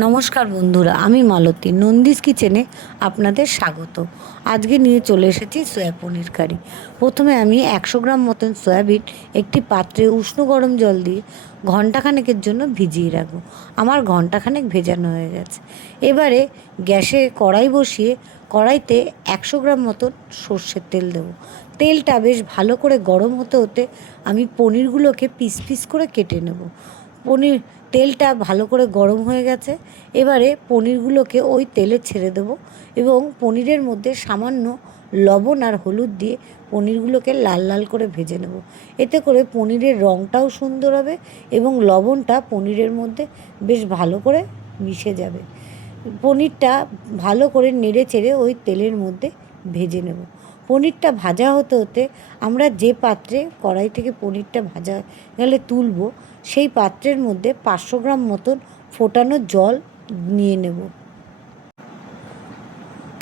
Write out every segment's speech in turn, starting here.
নমস্কার বন্ধুরা, আমি মালতী নন্দিস কিচেনে আপনাদের স্বাগত। আজকে নিয়ে চলে এসেছি সয়া পনির কারি। প্রথমে আমি 100 গ্রাম মতন সয়াবিন একটি পাত্রে উষ্ণ গরম জল দিয়ে ঘন্টাখানেকের জন্য ভিজিয়ে রাখবো। আমার ঘন্টাখানেক ভেজানো হয়ে গেছে। এবারে গ্যাসে কড়াই বসিয়ে কড়াইতে 100 গ্রাম মতন সর্ষের তেল দেবো। তেলটা বেশ ভালো করে গরম হতে হতে আমি পনিরগুলোকে পিস পিস করে কেটে নেব। পনির তেলটা ভালো করে গরম হয়ে গেছে। এবারে পনিরগুলোকে ওই তেলে ছেড়ে দেবো এবং পনিরের মধ্যে সামান্য লবণ আর হলুদ দিয়ে পনিরগুলোকে লাল লাল করে ভেজে নেব। এতে করে পনিরের রঙটাও সুন্দর হবে এবং লবণটা পনিরের মধ্যে বেশ ভালো করে মিশে যাবে। পনিরটা ভালো করে নেড়ে চেড়ে ওই তেলের মধ্যে ভেজে নেব। পনিরটা ভাজা হতে হতে আমরা যে পাত্রে কড়াই থেকে পনিরটা ভাজা গেলে তুলব, সেই পাত্রের মধ্যে 500 গ্রাম মতন ফোটানো জল নিয়ে নেব।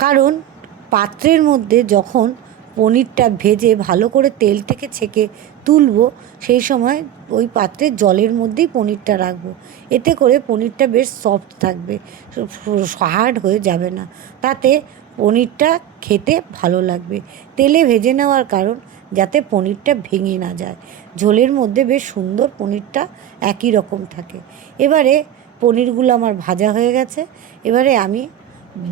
কারণ পাত্রের মধ্যে যখন পনিরটা ভেজে ভালো করে তেল থেকে ছেঁকে তুলব, সেই সময় ওই পাত্রে জলের মধ্যেই পনিরটা রাখবো। এতে করে পনিরটা বেশ সফট থাকবে, হার্ড হয়ে যাবে না। তাতে পনিরটা খেতে ভালো লাগবে। তেলে ভেজে নেওয়ার কারণ যাতে পনিরটা ভেঙে না যায়, ঝোলের মধ্যে বেশ সুন্দর পনিরটা একই রকম থাকে। এবারে পনিরগুলো আমার ভাজা হয়ে গেছে। এবারে আমি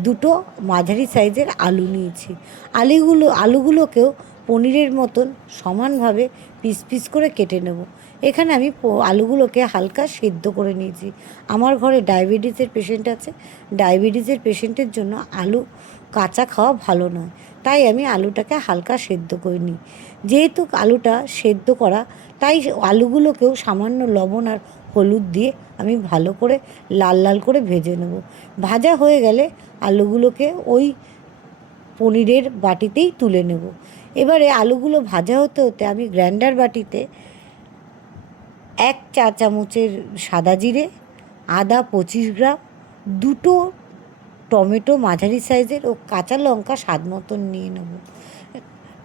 দুটো মাঝারি সাইজের আলু নিয়েছি। আলুগুলোকেও পনিরের মতন সমানভাবে পিস পিস করে কেটে নেব। এখানে আমি আলুগুলোকে হালকা সেদ্ধ করে নিয়েছি। আমার ঘরে ডায়াবেটিসের পেশেন্ট আছে। ডায়াবেটিসের পেশেন্টের জন্য আলু কাঁচা খাওয়া ভালো নয়, তাই আমি আলুটাকে হালকা সেদ্ধ করে নিই। যেহেতু আলুটা সেদ্ধ করা, তাই আলুগুলোকেও সামান্য লবণ আর হলুদ দিয়ে আমি ভালো করে লাল লাল করে ভেজে নেব। ভাজা হয়ে গেলে আলুগুলোকে ওই পনিরের বাটিতেই তুলে নেব। এবারে আলুগুলো ভাজা হতে হতে আমি গ্রাইন্ডার বাটিতে 1 চা চামচের সাদা জিরে, আদা 25 গ্রাম, দুটো টমেটো মাঝারি সাইজের ও কাঁচা লঙ্কা স্বাদ মতন নিয়ে নেব।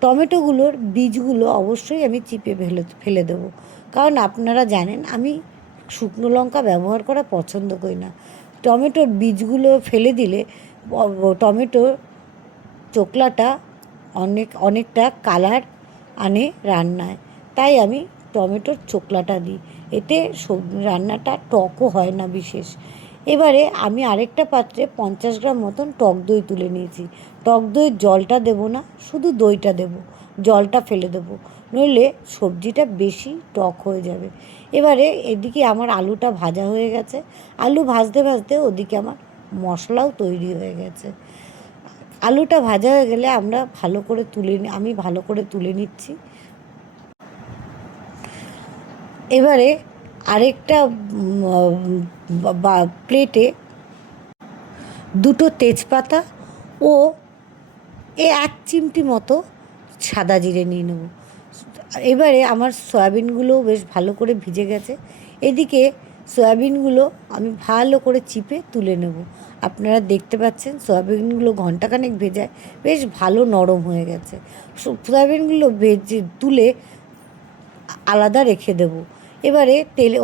টমেটোগুলোর বীজগুলো অবশ্যই আমি চিপে ফেলে দেবো, কারণ আপনারা জানেন আমি শুকনো লঙ্কা ব্যবহার করা পছন্দ করি না। টমেটোর বীজগুলো ফেলে দিলে টমেটোর চোকলাটা অনেকটা কালার আনে রান্নায়, তাই আমি টমেটোর চোকলাটা দিই। এতে রান্নাটা টকও হয় না বিশেষ। এবারে আমি আরেকটা পাত্রে 50 গ্রাম মতন টক দই তুলে নিয়েছি। টক দইয়ের জলটা দেবো না, শুধু দইটা দেবো। জলটা ফেলে দেবো, নইলে সবজিটা বেশি টক হয়ে যাবে। এবারে এদিকে আমার আলুটা ভাজা হয়ে গেছে। আলু ভাজতে ভাজতে ওদিকে আমার মশলাও তৈরি হয়ে গেছে। আলুটা ভাজা হয়ে গেলে আমি ভালো করে তুলে নিচ্ছি। এবারে আরেকটা প্লেটে দুটো তেজপাতা ও 1 চিমটি মতো সাদা জিরে নিয়ে নেব। এবারে আমার সয়াবিনগুলোও বেশ ভালো করে ভিজে গেছে। এদিকে সয়াবিনগুলো আমি ভালো করে চিপে তুলে নেব। আপনারা দেখতে পাচ্ছেন সয়াবিনগুলো ঘন্টাখানেক ভেজায় বেশ ভালো নরম হয়ে গেছে। সয়াবিনগুলো ভেজে তুলে আলাদা রেখে দেবো। এবারে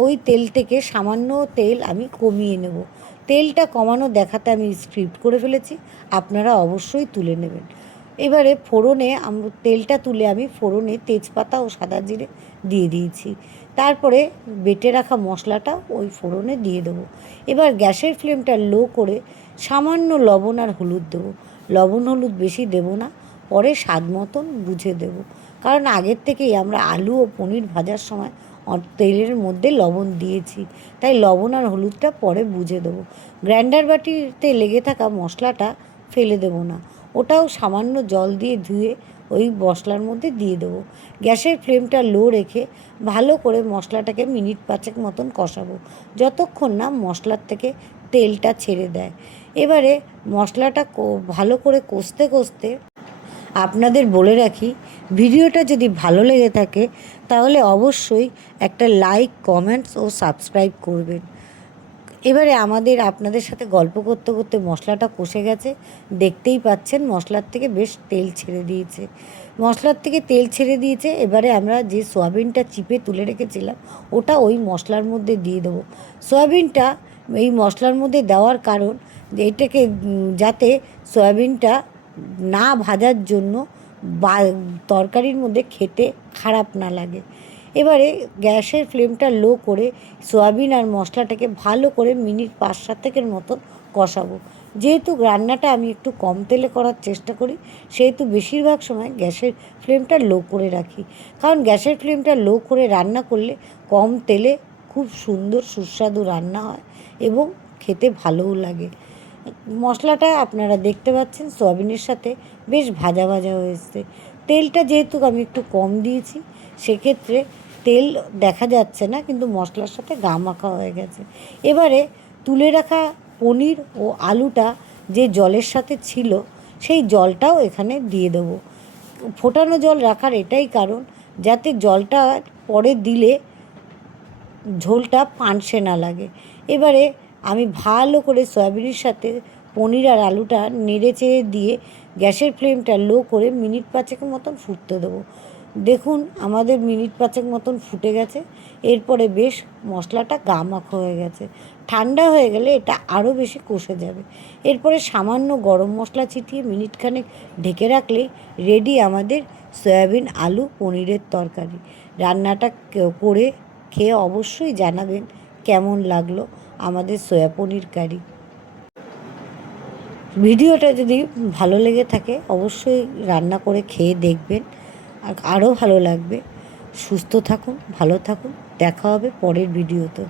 ওই তেল থেকে সামান্য তেল আমি কমিয়ে নেব। তেলটা কমানো দেখাতে আমি স্ক্রিপ্ট করে ফেলেছি, আপনারা অবশ্যই তুলে নেবেন। এবারে তেলটা তুলে আমি ফোড়নে তেজপাতা ও সাদা জিরে দিয়ে দিয়েছি। তারপরে বেটে রাখা মশলাটা ওই ফোড়নে দিয়ে দেবো। এবার গ্যাসের ফ্লেমটা লো করে সামান্য লবণ আর হলুদ দেবো। লবণ হলুদ বেশি দেবো না, পরে স্বাদ মতন বুঝে দেবো। কারণ আগের থেকেই আমরা আলু ও পনির ভাজার সময় তেলের মধ্যে লবণ দিয়েছি, তাই লবণ আর হলুদটা পরে বুঝে দেবো। গ্রাইন্ডার বাটিতে লেগে থাকা মশলাটা ফেলে দেবো না, ওটাও সামান্য জল দিয়ে ধুয়ে ওই মশলার মধ্যে দিয়ে দেবো। গ্যাসের ফ্লেমটা লো রেখে ভালো করে মশলাটাকে মিনিট 5 মতন কষাবো, যতক্ষণ না মশলার থেকে তেলটা ছেড়ে দেয়। এবারে মশলাটা ভালো করে কষতে কষতে আপনাদের বলে রাখি, ভিডিওটা যদি ভালো লেগে থাকে তাহলে অবশ্যই একটা লাইক, কমেন্টস ও সাবস্ক্রাইব করবেন। এবারে আপনাদের সাথে গল্প করতে করতে মশলাটা কষে গেছে। দেখতেই পাচ্ছেন মশলার থেকে বেশ তেল ছেড়ে দিয়েছে। এবারে আমরা যে সয়াবিনটা চিপে তুলে রেখেছিলাম ওটা ওই মশলার মধ্যে দিয়ে দেবো। সয়াবিনটা এই মশলার মধ্যে দেওয়ার কারণ যে এটাকে যাতে সয়াবিনটা না ভাজার জন্য বা তরকারির মধ্যে খেতে খারাপ না লাগে। এবারে গ্যাসের ফ্লেমটা লো করে সয়াবিন আর মশলাটাকে ভালো করে মিনিট 5-7 মতন কষাবো। যেহেতু রান্নাটা আমি একটু কম তেলে করার চেষ্টা করি, সেহেতু বেশিরভাগ সময় গ্যাসের ফ্লেমটা লো করে রাখি। কারণ গ্যাসের ফ্লেমটা লো করে রান্না করলে কম তেলে খুব সুন্দর সুস্বাদু রান্না হয় এবং খেতে ভালোও লাগে। মশলাটা আপনারা দেখতে পাচ্ছেন সয়াবিনের সাথে বেশ ভাজা ভাজা হয়েছে। তেলটা যেহেতু আমি একটু কম দিয়েছি, সেক্ষেত্রে তেল দেখা যাচ্ছে না, কিন্তু মশলার সাথে গা মাখা হয়ে গেছে। এবারে তুলে রাখা পনির ও আলুটা যে জলের সাথে ছিল, সেই জলটাও এখানে দিয়ে দেবো। ফোটানো জল রাখার এটাই কারণ, যাতে জলটা পরে দিলে ঝোলটা পানসে না লাগে। এবারে আমি ভালো করে সয়াবিনের সাথে পনির আর আলুটা নেড়ে চেড়ে দিয়ে গ্যাসের ফ্লেমটা লো করে মিনিট 5 মতন ফুটতে দেবো। দেখুন আমাদের মিনিট 5 মতন ফুটে গেছে। এরপরে বেশ মশলাটা গামাখা হয়ে গেছে। ঠান্ডা হয়ে গেলে এটা আরও বেশি কষে যাবে। এরপরে সামান্য গরম মশলা ছিটিয়ে মিনিটখানেক ঢেকে রাখলেই রেডি আমাদের সয়াবিন আলু পনিরের তরকারি। রান্নাটা করে খেয়ে অবশ্যই জানাবেন কেমন লাগলো আমাদের সয়া পনির কারি। ভিডিওটা যদি ভালো লেগে থাকে অবশ্যই রান্না করে খেয়ে দেখবেন, আর আরও ভালো লাগবে। সুস্থ থাকুন, ভালো থাকুন, দেখা হবে পরের ভিডিওতে।